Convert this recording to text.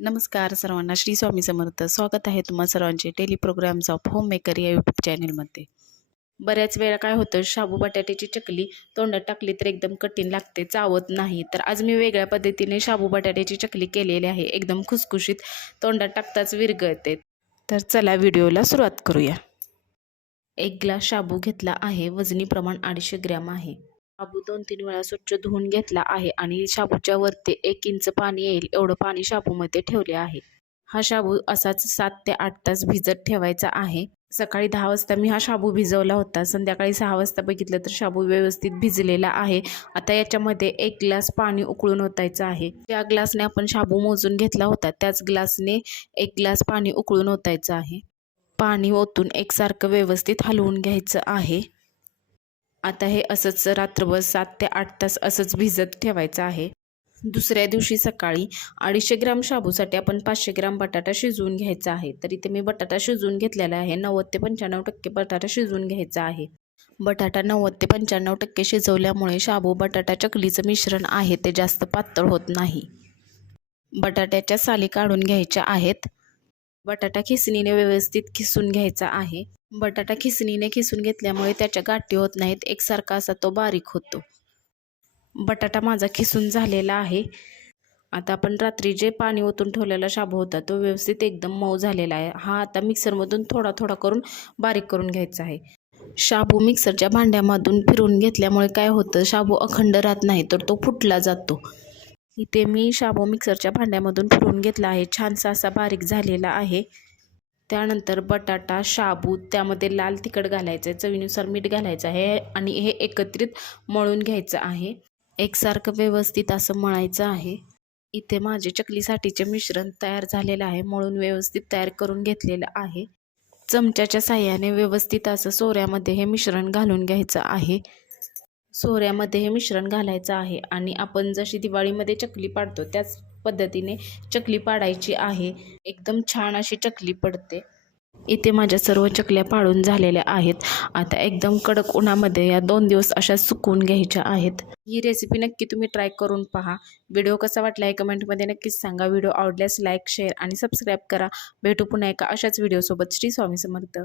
नमस्कार सर्वांना. श्री स्वामी समर्थ. स्वागत आहे तुम्हा सर्वांचे daily programs of home maker या यूट्यूब चॅनलमध्ये बऱ्याच वेळा काय होतं शाबू बटाट्याची चकली तोंडात टाकली तर एकदम कठीण लागते चावत नाही. तर आज मी वेगळ्या पद्धतीने शाबू बटाट्याची चकली केलेली आहे. एकदम खुसखुशीत तोंडात टाकताच विरगळते. तर चला व्हिडिओला सुरुवात करूया. एक ग्लास शाबू घेतला आहे. वजनी प्रमाण अडीचशे ग्रॅम आहे. शाबू दोन तीन वेळा स्वच्छ धुवून घेतला आहे आणि शाबूच्या वरती एक इंच पाणी येईल एवढं पाणी शाबूमध्ये ठेवले आहे. हा शाबू असाच सात ते आठ तास भिजत ठेवायचा आहे. सकाळी दहा वाजता मी हा शाबू भिजवला होता. संध्याकाळी सहा वाजता बघितलं तर शाबू व्यवस्थित भिजलेला आहे. आता याच्यामध्ये एक ग्लास पाणी उकळून ओतायचं आहे. ज्या ग्लासने आपण शाबू मोजून घेतला होता त्याच ग्लासने एक ग्लास पाणी उकळून ओतायचं आहे. पाणी ओतून एकसारखं व्यवस्थित हलवून घ्यायचं आहे. आता हे असंच रात्रभर सात ते आठ तास असंच भिजत ठेवायचं आहे. दुसऱ्या दिवशी सकाळी अडीचशे ग्राम शाबूसाठी आपण पाचशे ग्राम बटाटा शिजवून घ्यायचा आहे. तर इथे मी बटाटा शिजवून घेतलेला आहे. नव्वद ते पंच्याण्णव टक्के बटाटा शिजवून घ्यायचा आहे. बटाटा नव्वद ते पंच्याण्णव टक्के शिजवल्यामुळे शाबू बटाटा चकलीचं मिश्रण आहे. ते जास्त पातळ होत नाही. बटाट्याच्या साली काढून घ्यायच्या आहेत. बटाटा खिसणीने व्यवस्थित खिसून घ्यायचा आहे. बटाटा खिसणीने खिसून घेतल्यामुळे त्याच्या गाठी होत नाहीत. एकसारखा असा तो बारीक होतो. बटाटा माझा खिसून झालेला आहे. आता आपण रात्री जे पाणी ओतून ठेवलेला शाबू होता तो व्यवस्थित एकदम मऊ झालेला आहे. हा आता मिक्सरमधून थोडा थोडा करून बारीक करून घ्यायचा आहे. शाबू मिक्सरच्या भांड्यामधून फिरून घेतल्यामुळे काय होतं शाबू अखंड राहत नाही तर तो फुटला जातो. इथे मी शाबू मिक्सरच्या भांड्यामधून फिरून घेतला आहे. छानसा असा बारीक झालेला आहे. त्यानंतर बटाटा शाबू त्यामध्ये लाल तिखट घालायचं आहे चवीनुसार मीठ घालायचं आहे आणि हे एकत्रित मळून घ्यायचं आहे. एकसारखं व्यवस्थित असं मळायचं आहे. इथे माझे चकलीसाठीचे मिश्रण तयार झालेलं आहे. मळून व्यवस्थित तयार करून घेतलेलं आहे. चमच्याच्या साह्याने व्यवस्थित असं सोऱ्यामध्ये हे मिश्रण घालून घ्यायचं आहे. सोहऱ्यामध्ये हे मिश्रण घालायचं आहे आणि आपण जशी दिवाळीमध्ये चकली पाडतो त्याच पद्धतीने चकली पाडायची आहे. एकदम छान अशी चकली पडते. इथे माझ्या सर्व चकल्या पाडून झालेल्या आहेत. आता एकदम कडक उन्हामध्ये या दोन दिवस अशा सुकून घ्यायच्या आहेत. ही रेसिपी नक्की तुम्ही ट्राय करून पहा. व्हिडिओ कसा वाटला आहे कमेंटमध्ये नक्कीच सांगा. व्हिडिओ आवडल्यास लाईक शेअर आणि सबस्क्राईब करा. भेटू पुन्हा एका अशाच व्हिडिओसोबत श्री स्वामी समर्थ.